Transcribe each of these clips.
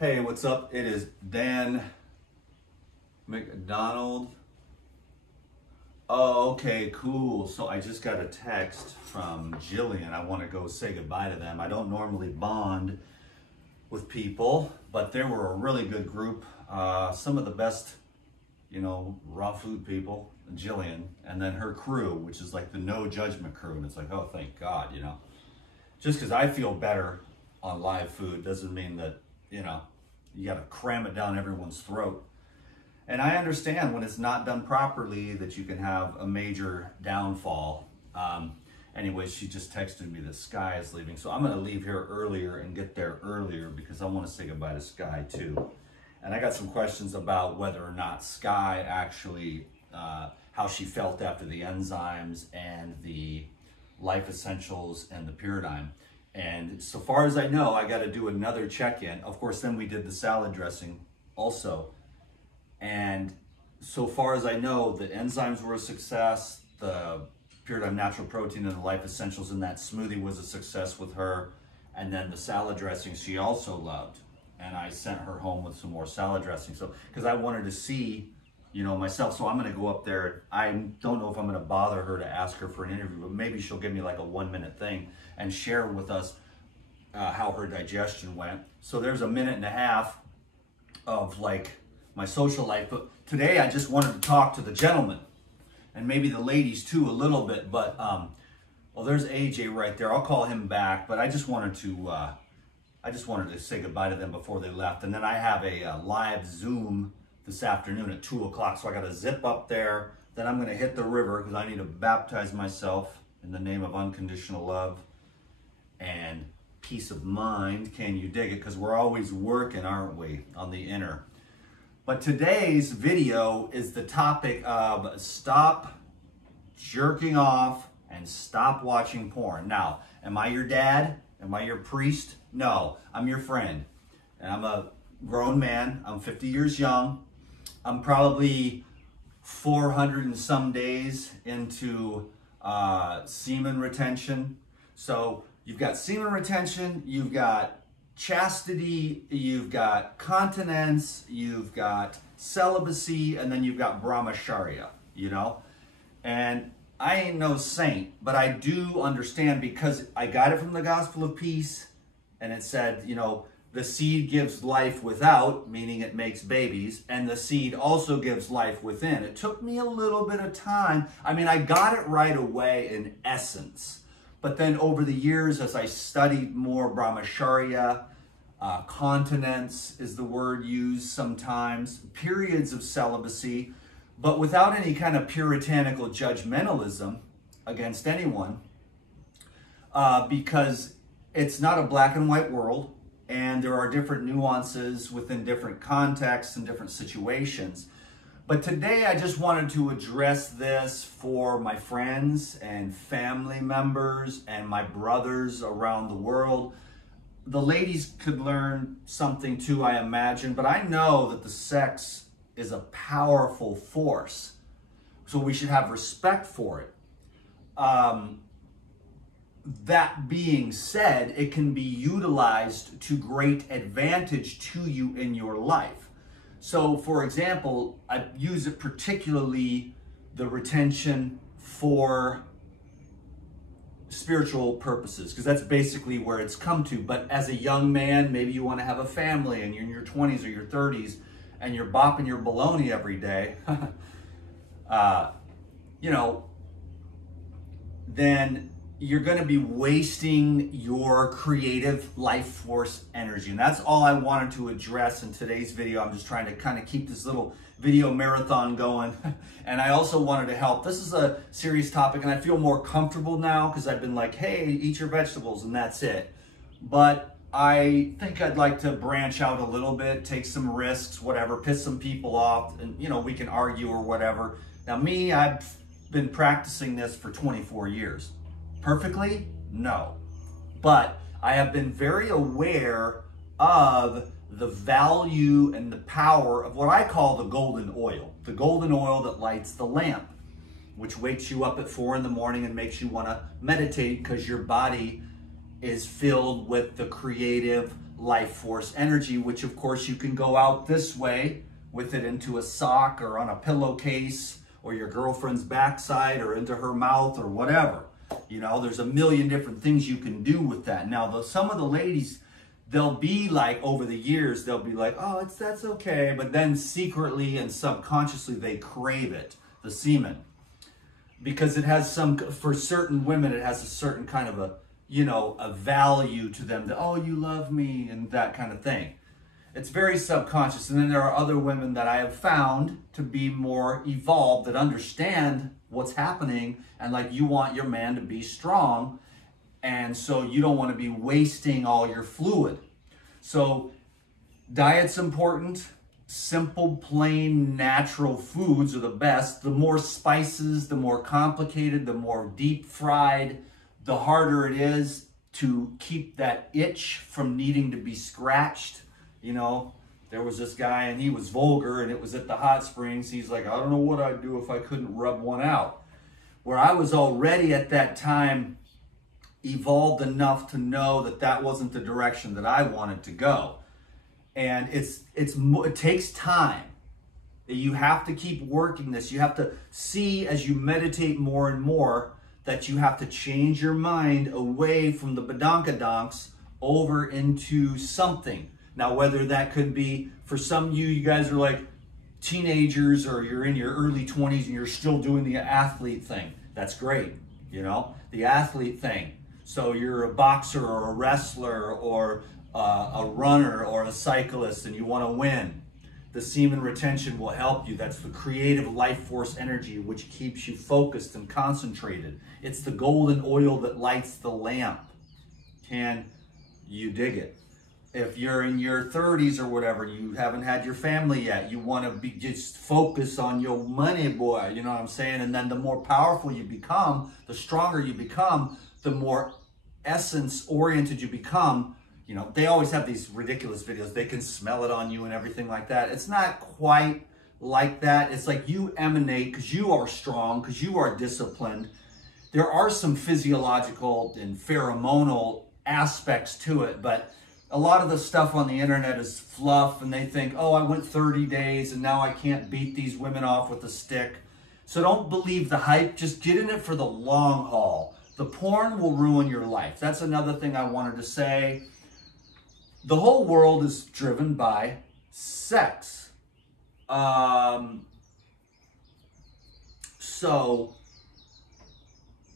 Hey, what's up? It is Dan McDonald. Oh, okay, cool. So I just got a text from Jillian. I want to go say goodbye to them. I don't normally bond with people, but they were a really good group. Some of the best, raw food people, Jillian, and then her crew, which is like the no judgment crew. And it's like, oh, thank God, Just because I feel better on live food doesn't mean that, you got to cram it down everyone's throat. And I understand when it's not done properly that you can have a major downfall. Anyway, she just texted me that Sky is leaving. So I'm going to leave here earlier and get there earlier because I want to say goodbye to Sky too. And I got some questions about whether or not Sky actually, how she felt after the enzymes and the life essentials and the pyridine. And so far as I know, I got to do another check-in. Of course, then we did the salad dressing also. And so far as I know, the enzymes were a success. The pyridine natural protein and the life essentials in that smoothie was a success with her. And then the salad dressing she also loved. And I sent her home with some more salad dressing. So, because I wanted to see, myself. So I'm going to go up there. I don't know if I'm going to bother her to ask her for an interview, but maybe she'll give me like a 1-minute thing and share with us how her digestion went. So there's a 1.5 minutes of like my social life. But today I just wanted to talk to the gentlemen and maybe the ladies too a little bit. But well, there's AJ right there. I'll call him back. But I just wanted to say goodbye to them before they left. And then I have a live Zoom this afternoon at 2 o'clock. So I got to zip up there. Then I'm going to hit the river because I need to baptize myself in the name of unconditional love and peace of mind. Can you dig it? Because we're always working, aren't we, on the inner. But today's video is the topic of stop jerking off and stop watching porn. Now, am I your dad? Am I your priest? No, I'm your friend. And I'm a grown man. I'm 50 years young. I'm probably 400 and some days into semen retention. So you've got semen retention, you've got chastity, you've got continence, you've got celibacy, and then you've got brahmacharya, And I ain't no saint, but I do understand because I got it from the Gospel of Peace, and it said, the seed gives life without, meaning it makes babies, and the seed also gives life within. It took me a little bit of time. I mean, I got it right away in essence. But then over the years, as I studied more brahmacharya, continence is the word used sometimes, periods of celibacy, but without any kind of puritanical judgmentalism against anyone, because it's not a black and white world, and there are different nuances within different contexts and different situations. But today I just wanted to address this for my friends and family members and my brothers around the world. The ladies could learn something too, I imagine, but I know that the sex is a powerful force, so we should have respect for it. That being said, it can be utilized to great advantage to you in your life. So, for example, I use it particularly the retention for spiritual purposes, because that's basically where it's come to. But as a young man, maybe you want to have a family and you're in your 20s or your 30s and you're bopping your baloney every day, then you're going to be wasting your creative life force energy. And that's all I wanted to address in today's video. I'm just trying to kind of keep this little video marathon going. And I also wanted to help. This is a serious topic and I feel more comfortable now because I've been like, hey, eat your vegetables and that's it. But I think I'd like to branch out a little bit, take some risks, whatever, piss some people off, and we can argue or whatever. Now me, I've been practicing this for 24 years. Perfectly? No. But I have been very aware of the value and the power of what I call the golden oil that lights the lamp, which wakes you up at 4 in the morning and makes you want to meditate because your body is filled with the creative life force energy, which of course you can go out this way with it into a sock or on a pillowcase or your girlfriend's backside or into her mouth or whatever. You know, there's a million different things you can do with that. Now, some of the ladies, they'll be like, over the years, they'll be like, oh, that's okay. But then secretly and subconsciously, they crave it, the semen. Because it has for certain women, it has a certain kind of a value to them. That, oh, you love me and that kind of thing. It's very subconscious. And then there are other women that I have found to be more evolved that understand what's happening. And like, you want your man to be strong. And so you don't want to be wasting all your fluid. So diet's important. Simple, plain, natural foods are the best. The more spices, the more complicated, the more deep fried, the harder it is to keep that itch from needing to be scratched. You know, there was this guy and he was vulgar and it was at the hot springs. He's like, I don't know what I'd do if I couldn't rub one out. Where I was already at that time evolved enough to know that that wasn't the direction that I wanted to go. And it takes time. You have to keep working this. You have to see as you meditate more and more that you have to change your mind away from the badonkadonks over into something. Now, whether that could be, for some of you guys are like teenagers or you're in your early 20s and you're still doing the athlete thing. That's great, you know, the athlete thing. So you're a boxer or a wrestler or a runner or a cyclist and you want to win. The semen retention will help you. That's the creative life force energy which keeps you focused and concentrated. It's the golden oil that lights the lamp. Can you dig it? If you're in your 30s or whatever, you haven't had your family yet, you want to just focus on your money, boy, you know what I'm saying? And then the more powerful you become, the stronger you become, the more essence-oriented you become. You know, they always have these ridiculous videos. They can smell it on you and everything like that. It's not quite like that. It's like you emanate because you are strong, because you are disciplined. There are some physiological and pheromonal aspects to it, but a lot of the stuff on the internet is fluff, and they think, oh, I went 30 days and now I can't beat these women off with a stick. So don't believe the hype. Just get in it for the long haul. The porn will ruin your life. That's another thing I wanted to say. The whole world is driven by sex. So,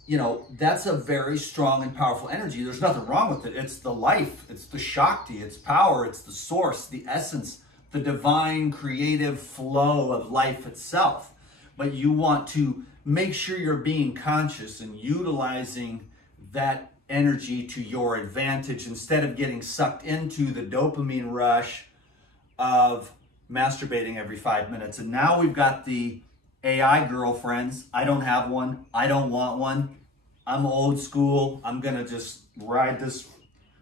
you know, that's a very strong and powerful energy. There's nothing wrong with it. It's the life. It's the Shakti. It's power. It's the source, the essence, the divine creative flow of life itself. But you want to make sure you're being conscious and utilizing that energy to your advantage instead of getting sucked into the dopamine rush of masturbating every 5 minutes. And now we've got the AI girlfriends. I don't have one. I don't want one. I'm old school. I'm going to just ride this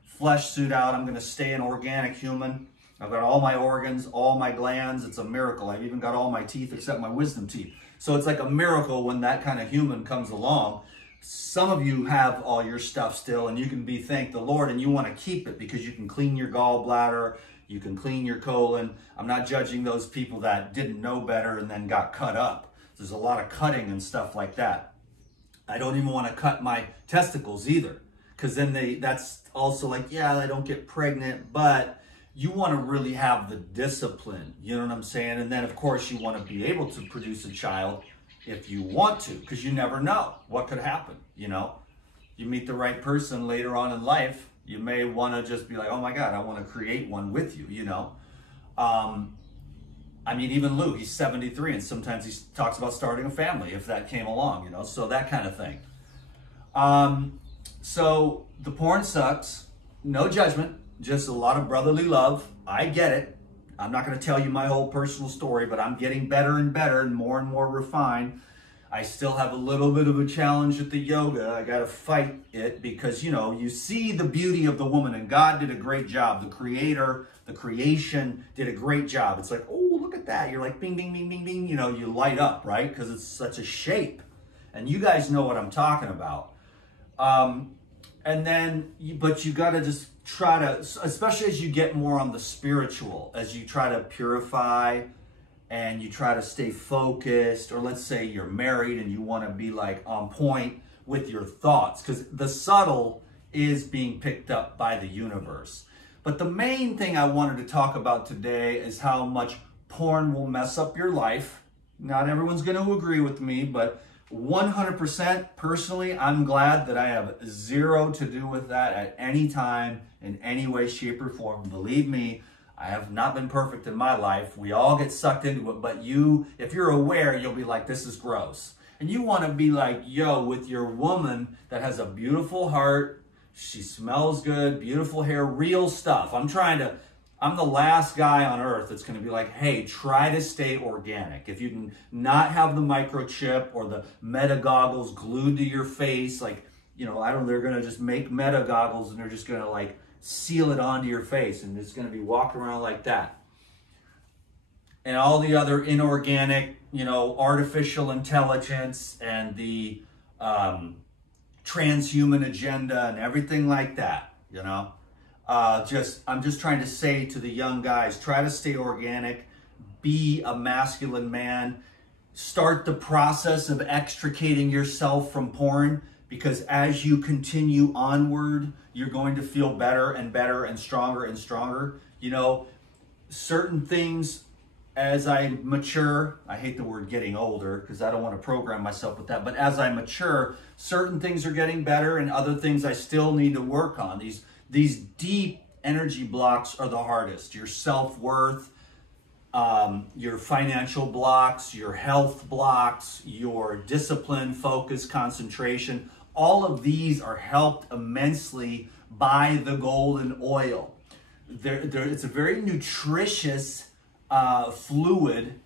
flesh suit out. I'm going to stay an organic human. I've got all my organs, all my glands. It's a miracle. I've even got all my teeth except my wisdom teeth. So it's like a miracle when that kind of human comes along. Some of you have all your stuff still and you can thank the Lord and you want to keep it because you can clean your gallbladder, you can clean your colon. I'm not judging those people that didn't know better and then got cut up. There's a lot of cutting and stuff like that. I don't even want to cut my testicles either because then that's also like, yeah, I don't get pregnant, but you want to really have the discipline, you know what I'm saying? And then of course you want to be able to produce a child if you want to, because you never know what could happen, you know? You meet the right person later on in life, you may want to just be like, oh my God, I want to create one with you, you know? I mean, even Lou, he's 73, and sometimes he talks about starting a family if that came along, you know? So that kind of thing. So the porn sucks, no judgment, just a lot of brotherly love. I get it. I'm not going to tell you my whole personal story, but I'm getting better and better and more refined. I still have a little bit of a challenge with the yoga. I got to fight it because, you know, you see the beauty of the woman and God did a great job. The creator, the creation did a great job. It's like, oh, look at that. You're like, bing, bing, bing, bing, bing. You know, you light up, right? Because it's such a shape. And you guys know what I'm talking about. And then, but you got to just try to, especially as you get more on the spiritual, as you try to purify and you try to stay focused, or let's say you're married and you want to be like on point with your thoughts, because the subtle is being picked up by the universe. But the main thing I wanted to talk about today is how much porn will mess up your life. Not everyone's going to agree with me, but 100% personally, I'm glad that I have zero to do with that at any time, in any way, shape, or form. Believe me, I have not been perfect in my life. We all get sucked into it, but if you're aware, you'll be like, this is gross. And you want to be like, yo, with your woman that has a beautiful heart, she smells good, beautiful hair, real stuff. I'm the last guy on earth that's going to be like, hey, try to stay organic. If you can not have the microchip or the meta goggles glued to your face, like, they're going to just make meta goggles and they're just going to like seal it onto your face and it's going to be walking around like that. And all the other inorganic, artificial intelligence and the transhuman agenda and everything like that, I'm just trying to say to the young guys, try to stay organic, be a masculine man, start the process of extricating yourself from porn, because as you continue onward, you're going to feel better and better and stronger and stronger. Certain things as I mature, I hate the word getting older because I don't want to program myself with that, but as I mature, certain things are getting better and other things I still need to work on. These deep energy blocks are the hardest. Your self-worth, your financial blocks, your health blocks, your discipline, focus, concentration. All of these are helped immensely by the golden oil. It's a very nutritious fluid,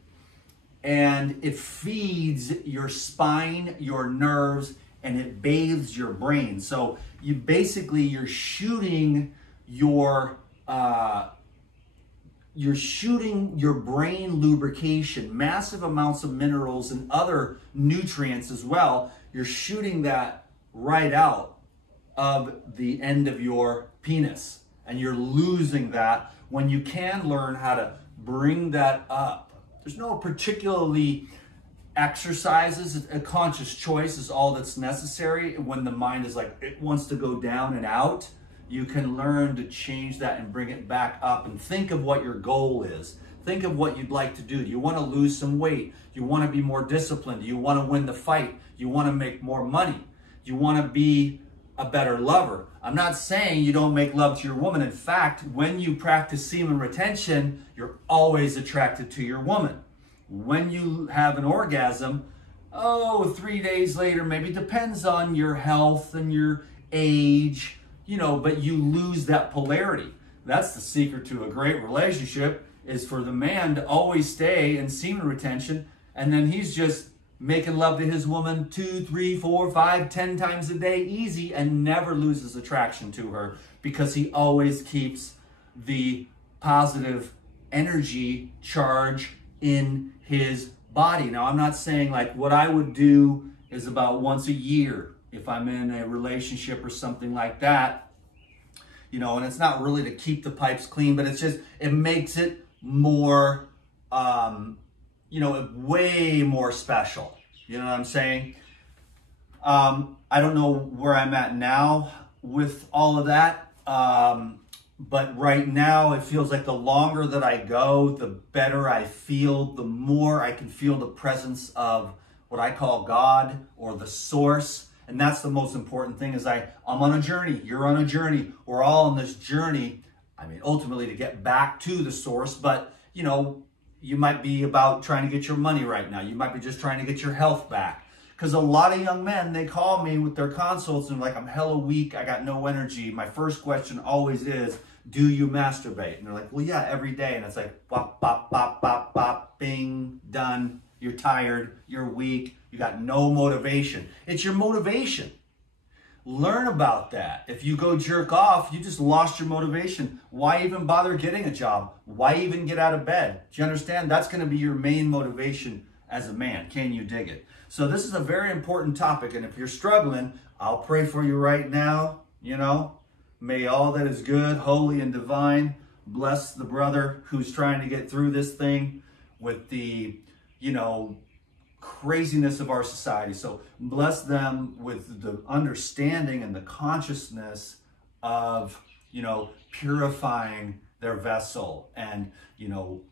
and it feeds your spine, your nerves, and it bathes your brain. So you're shooting your brain lubrication, massive amounts of minerals and other nutrients as well. You're shooting that right out of the end of your penis, and you're losing that when you can learn how to bring that up. There's no particularly exercises. A conscious choice is all that's necessary. When the mind is like, it wants to go down and out, you can learn to change that and bring it back up and think of what your goal is. Think of what you'd like to do. Do you want to lose some weight? Do you want to be more disciplined? Do you want to win the fight? Do you want to make more money? Do you want to be a better lover? I'm not saying you don't make love to your woman. In fact, when you practice semen retention, you're always attracted to your woman. When you have an orgasm, 3 days later, maybe it depends on your health and your age, but you lose that polarity. That's the secret to a great relationship, is for the man to always stay in semen retention, and then he's just making love to his woman 2, 3, 4, 5, 10 times a day easy and never loses attraction to her, because he always keeps the positive energy charge in his body. Now, I'm not saying like what I would do is about once a year if I'm in a relationship or something like that, and it's not really to keep the pipes clean, but it makes it more, way more special. You know what I'm saying? I don't know where I'm at now with all of that. But right now, it feels like the longer that I go, the better I feel, the more I can feel the presence of what I call God or the source. And that's the most important thing, is I'm on a journey. You're on a journey. We're all on this journey. Ultimately to get back to the source, but you might be about trying to get your money right now. You might be just trying to get your health back. Because a lot of young men, they call me with their consults and like, I'm hella weak, I got no energy. My first question always is, do you masturbate? And they're like, well, yeah, every day. And it's like, bop, bop, bop, bop, bop, bing, done. You're tired, you're weak, you got no motivation. It's your motivation. Learn about that. If you go jerk off, you just lost your motivation. Why even bother getting a job? Why even get out of bed? Do you understand? That's going to be your main motivation as a man. Can you dig it? So this is a very important topic, and if you're struggling, I'll pray for you right now. you know. May all that is good, holy, and divine bless the brother who's trying to get through this thing with the, you know, craziness of our society. So bless them with the understanding and the consciousness of, you know, purifying their vessel and, you know,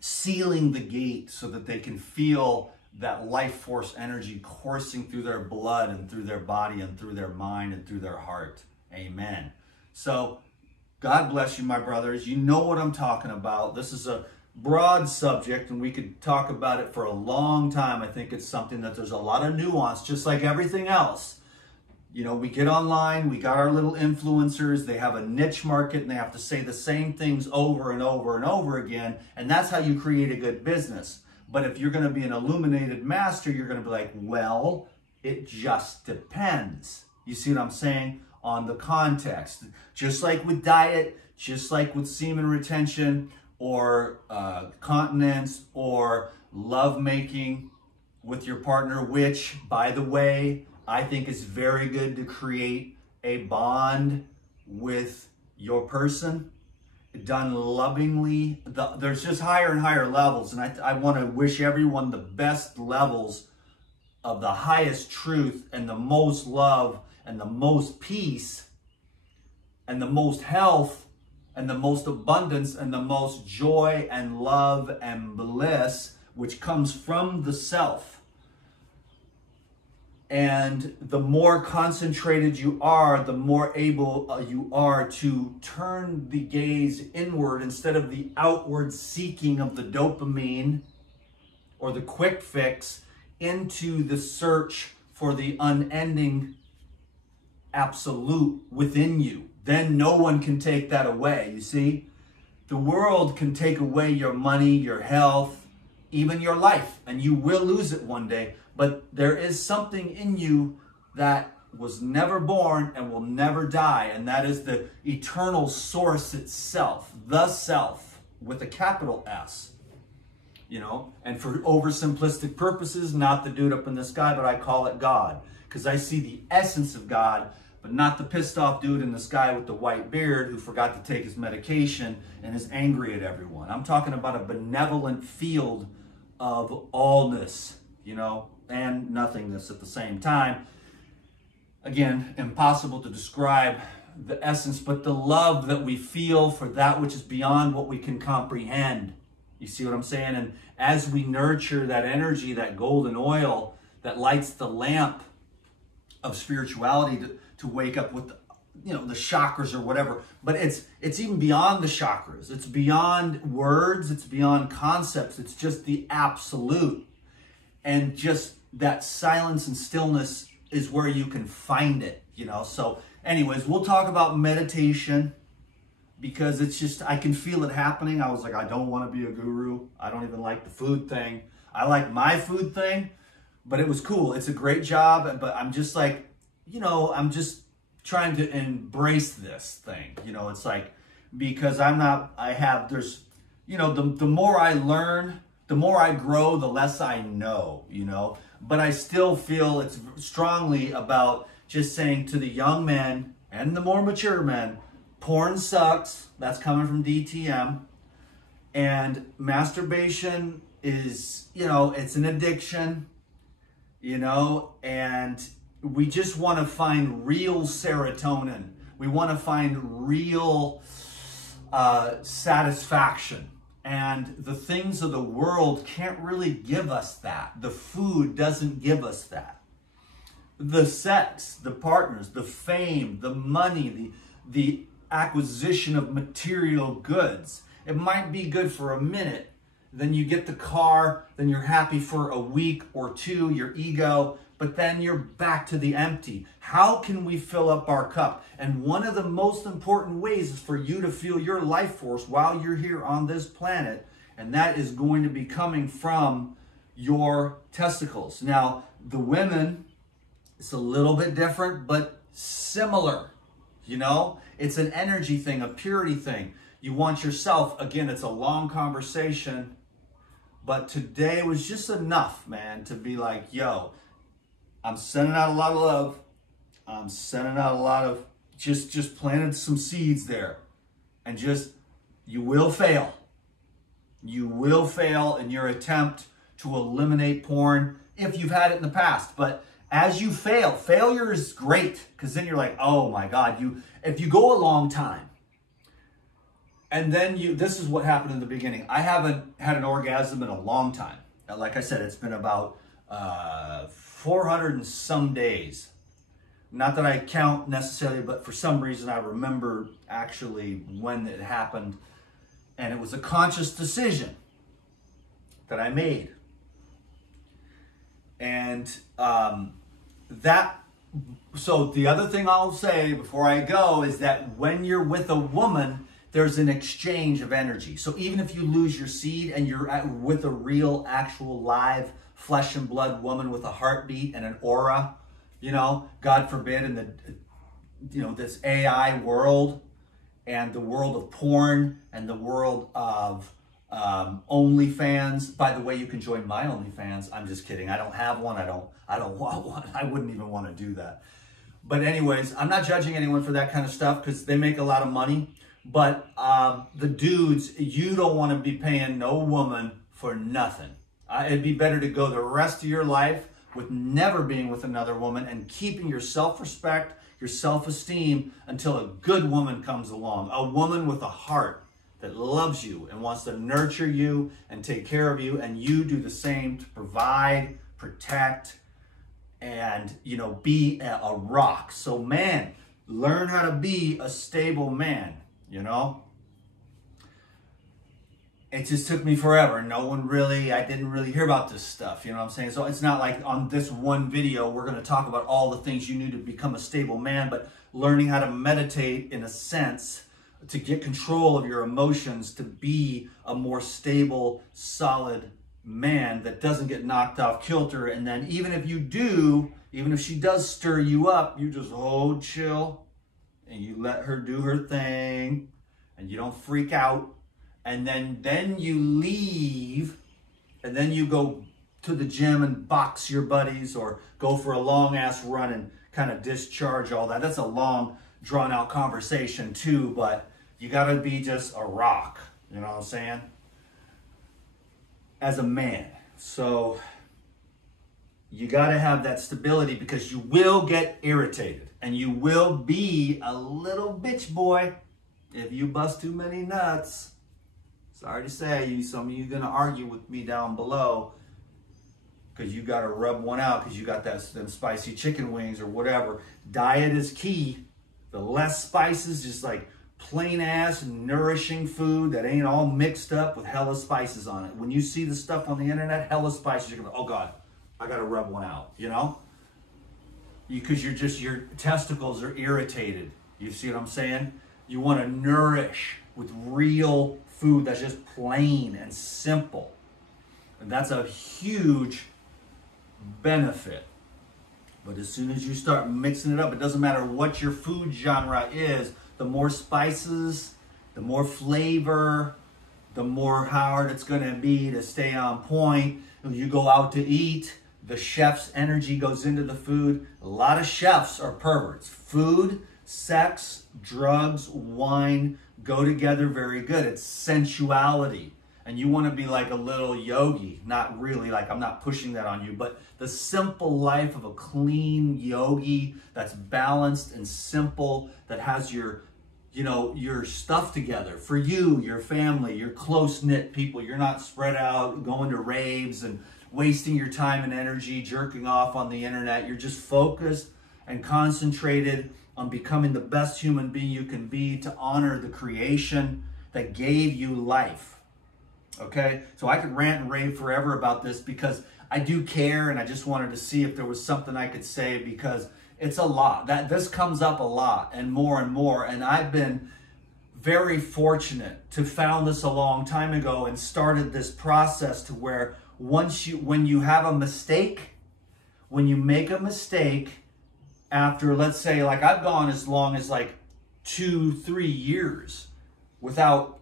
sealing the gate so that they can feel that life force energy coursing through their blood and through their body and through their mind and through their heart. Amen. So God bless you, my brothers. You know what I'm talking about. This is a broad subject and we could talk about it for a long time. I think it's something that there's a lot of nuance, just like everything else. You know, we get online, we got our little influencers, they have a niche market and they have to say the same things over and over and over again. And that's how you create a good business. But if you're going to be an illuminated master, you're going to be like, well, it just depends. You see what I'm saying? On the context. Just like with diet, just like with semen retention or continence or love making with your partner, which, by the way, I think is very good to create a bond with your person, done lovingly. There's just higher and higher levels, and I want to wish everyone the best levels of the highest truth and the most love and the most peace and the most health and the most abundance and the most joy and love and bliss, which comes from the self. And the more concentrated you are, the more able you are to turn the gaze inward instead of the outward seeking of the dopamine or the quick fix into the search for the unending absolute within you. Then no one can take that away, you see? The world can take away your money, your health, even your life, and you will lose it one day. But there is something in you that was never born and will never die, and that is the eternal source itself, the self, with a capital S. You know, and for oversimplistic purposes, not the dude up in the sky, but I call it God, because I see the essence of God, but not the pissed off dude in the sky with the white beard who forgot to take his medication and is angry at everyone. I'm talking about a benevolent field of allness, you know, and nothingness at the same time. Again, impossible to describe the essence, but the love that we feel for that which is beyond what we can comprehend. You see what I'm saying? And as we nurture that energy, that golden oil that lights the lamp of spirituality to wake up with, you know, the chakras or whatever. But it's even beyond the chakras. It's beyond words. It's beyond concepts. It's just the absolute. And just that silence and stillness is where you can find it, you know. So anyways, we'll talk about meditation because it's just, I can feel it happening. I was like, I don't want to be a guru. I don't even like the food thing. I like my food thing, but it was cool. It's a great job, but I'm just like, you know, I'm just trying to embrace this thing. You know, it's like, because there's, you know, the more I learn, the more I grow, the less I know, you know. But I still feel it's strongly about just saying to the young men and the more mature men, porn sucks. That's coming from DTM. And masturbation is, you know, it's an addiction, you know, and we just want to find real serotonin. We want to find real satisfaction. And the things of the world can't really give us that. The food doesn't give us that. The sex, the partners, the fame, the money, the acquisition of material goods. It might be good for a minute. Then you get the car, then you're happy for a week or two, your ego, but then you're back to the empty. How can we fill up our cup? And one of the most important ways is for you to feel your life force while you're here on this planet, and that is going to be coming from your testicles. Now, the women, it's a little bit different, but similar, you know? It's an energy thing, a purity thing. You want yourself, again, it's a long conversation, but today was just enough, man, to be like, yo, I'm sending out a lot of love. I'm sending out a lot of just planted some seeds there. And you will fail. You will fail in your attempt to eliminate porn if you've had it in the past. But as you fail, failure is great, because then you're like, oh my God, if you go a long time, and then this is what happened in the beginning. I haven't had an orgasm in a long time. Like I said, it's been about 400 and some days. Not that I count necessarily, but for some reason I remember actually when it happened. And it was a conscious decision that I made. And so the other thing I'll say before I go is that when you're with a woman, there's an exchange of energy. So even if you lose your seed and you're with a real, actual, live, flesh and blood woman with a heartbeat and an aura, God forbid, in this AI world and the world of porn and the world of OnlyFans. By the way, you can join my OnlyFans. I'm just kidding. I don't have one. I don't want one. I wouldn't even want to do that. But anyways, I'm not judging anyone for that kind of stuff because they make a lot of money. But the dudes, you don't want to be paying no woman for nothing. It'd be better to go the rest of your life with never being with another woman and keeping your self-respect, your self-esteem until a good woman comes along. A woman with a heart that loves you and wants to nurture you and take care of you, and you do the same to provide, protect, and, be a rock. So man, learn how to be a stable man, It just took me forever. I didn't really hear about this stuff, you know what I'm saying? So it's not like on this one video, we're going to talk about all the things you need to become a stable man, but learning how to meditate in a sense to get control of your emotions, to be a more stable, solid man that doesn't get knocked off kilter. And then even if she does stir you up, you just hold chill and you let her do her thing and you don't freak out. And then you leave, and then you go to the gym and box your buddies or go for a long ass run and kind of discharge all that. That's a long, drawn out conversation too, but you gotta be just a rock, you know what I'm saying? As a man. So you gotta have that stability, because you will get irritated and you will be a little bitch boy if you bust too many nuts. Sorry to say, some of you gonna argue with me down below because you gotta rub one out because you got them spicy chicken wings or whatever. Diet is key. The less spices, just like plain ass nourishing food that ain't all mixed up with hella spices on it. When you see the stuff on the internet, hella spices, you're gonna, oh God, I gotta rub one out, Because your testicles are irritated. You see what I'm saying? You wanna nourish with real food that's just plain and simple. And that's a huge benefit. But as soon as you start mixing it up, it doesn't matter what your food genre is, the more spices, the more flavor, the more hard it's gonna be to stay on point. When you go out to eat, the chef's energy goes into the food. A lot of chefs are perverts. Food, sex, drugs, wine go together very good. It's sensuality. And you want to be like a little yogi. Not really, like I'm not pushing that on you, but the simple life of a clean yogi that's balanced and simple, that has your stuff together for you, your family, your close-knit people. You're not spread out going to raves and wasting your time and energy jerking off on the internet. You're just focused and concentrated on becoming the best human being you can be to honor the creation that gave you life. Okay? So I could rant and rave forever about this because I do care, and I just wanted to see if there was something I could say, because it's a lot. This comes up a lot and more, and I've been very fortunate to found this a long time ago and started this process to where when you have a mistake, when you make a mistake, after, let's say, like I've gone as long as like 2-3 years without,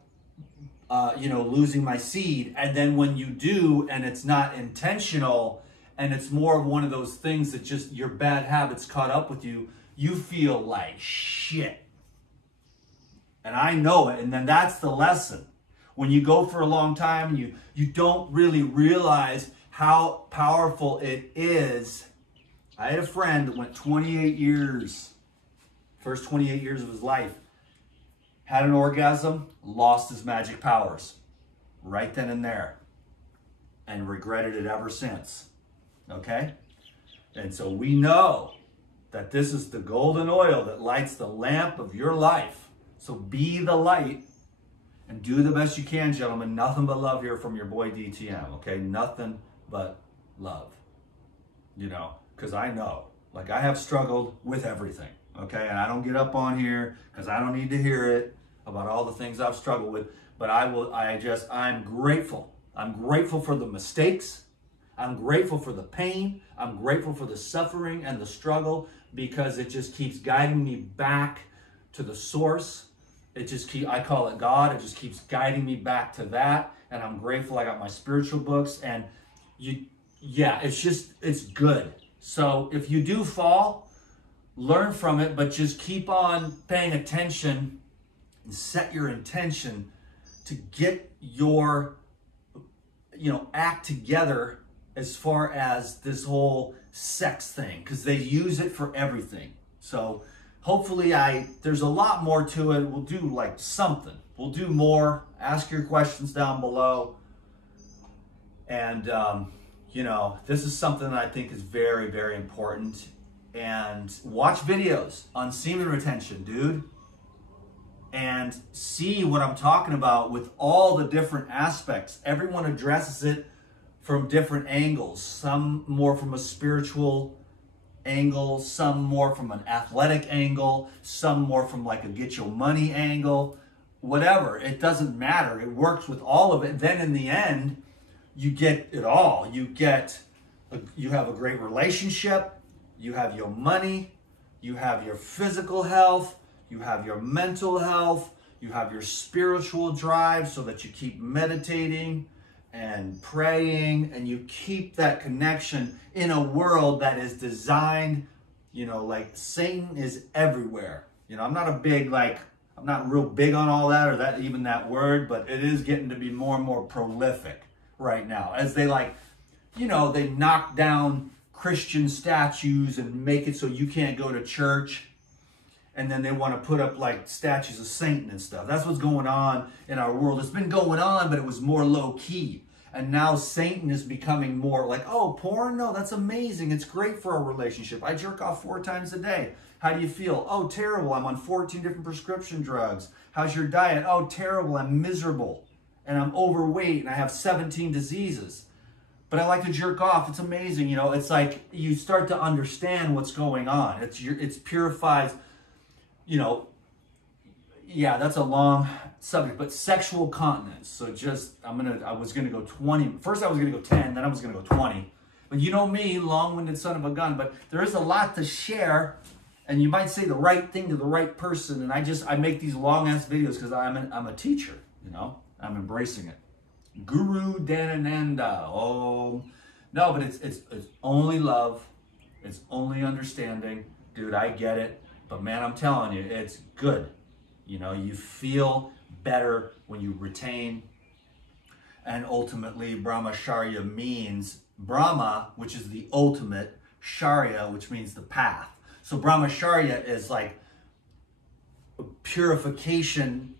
losing my seed. And then when you do, and it's not intentional, and it's more of one of those things that just your bad habits caught up with you, you feel like shit. And I know it. And then that's the lesson. When you go for a long time, you don't really realize how powerful it is. I had a friend that went 28 years, first 28 years of his life, had an orgasm, lost his magic powers right then and there, and regretted it ever since. Okay? And so we know that this is the golden oil that lights the lamp of your life. So be the light and do the best you can, gentlemen. Nothing but love here from your boy DTM, okay? Nothing but love, you know, because I know, like, I have struggled with everything, okay? And I don't get up on here because I don't need to hear it about all the things I've struggled with, but I'm grateful. I'm grateful for the mistakes. I'm grateful for the pain. I'm grateful for the suffering and the struggle, because it just keeps guiding me back to the source. I call it God. It just keeps guiding me back to that. And I'm grateful I got my spiritual books, and it's good. So if you do fall, learn from it, but just keep on paying attention and set your intention to get your, act together as far as this whole sex thing, because they use it for everything. So hopefully there's a lot more to it. We'll do like something. We'll do more. Ask your questions down below. And, this is something that I think is very, very important. And watch videos on semen retention, dude. And see what I'm talking about with all the different aspects. Everyone addresses it from different angles. Some more from a spiritual angle, some more from an athletic angle, some more from like a get your money angle, whatever. It doesn't matter. It works with all of it. Then in the end, you get it all. You have a great relationship, you have your money, you have your physical health, you have your mental health, you have your spiritual drive so that you keep meditating and praying, and you keep that connection in a world that is designed, like Satan is everywhere. I'm not real big on all that, or that word, but it is getting to be more and more prolific right now, as they they knock down Christian statues and make it so you can't go to church. And then they want to put up like statues of Satan and stuff. That's what's going on in our world. It's been going on, but it was more low key. And now Satan is becoming more like, oh, porn? No, that's amazing. It's great for a relationship. I jerk off 4 times a day. How do you feel? Oh, terrible. I'm on 14 different prescription drugs. How's your diet? Oh, terrible. I'm miserable. And I'm overweight and I have 17 diseases. But I like to jerk off. It's amazing. It's like you start to understand what's going on. It's purifies. That's a long subject, but sexual continence. So I was gonna go 20. First I was gonna go 10, then I was gonna go 20. But you know me, long-winded son of a gun, but there is a lot to share, and you might say the right thing to the right person, and I make these long-ass videos because I'm a teacher, I'm embracing it. Guru Danananda. Oh, no, but it's only love. It's only understanding. Dude, I get it. But man, I'm telling you, it's good. You feel better when you retain. And ultimately, Brahmacharya means Brahma, which is the ultimate, Charya, which means the path. So Brahmacharya is like purification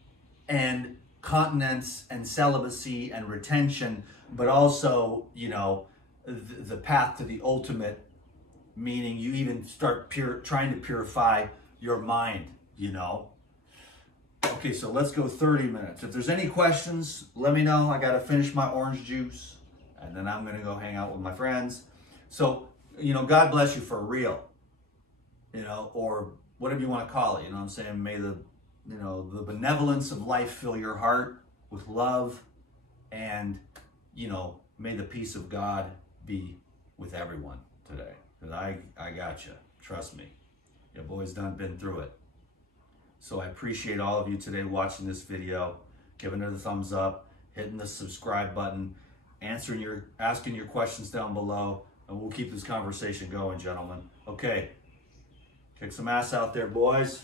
and continence and celibacy and retention, but also, the path to the ultimate, meaning you even start trying to purify your mind, Okay, so let's go 30 minutes. If there's any questions, let me know. I got to finish my orange juice, and then I'm going to go hang out with my friends. So, God bless you for real, or whatever you want to call it. You know what I'm saying? May the benevolence of life fill your heart with love, and, may the peace of God be with everyone today. Because I got you. Trust me. Your boy's been through it. So I appreciate all of you today watching this video, giving it a thumbs up, hitting the subscribe button, asking your questions down below, and we'll keep this conversation going, gentlemen. Okay. Kick some ass out there, boys.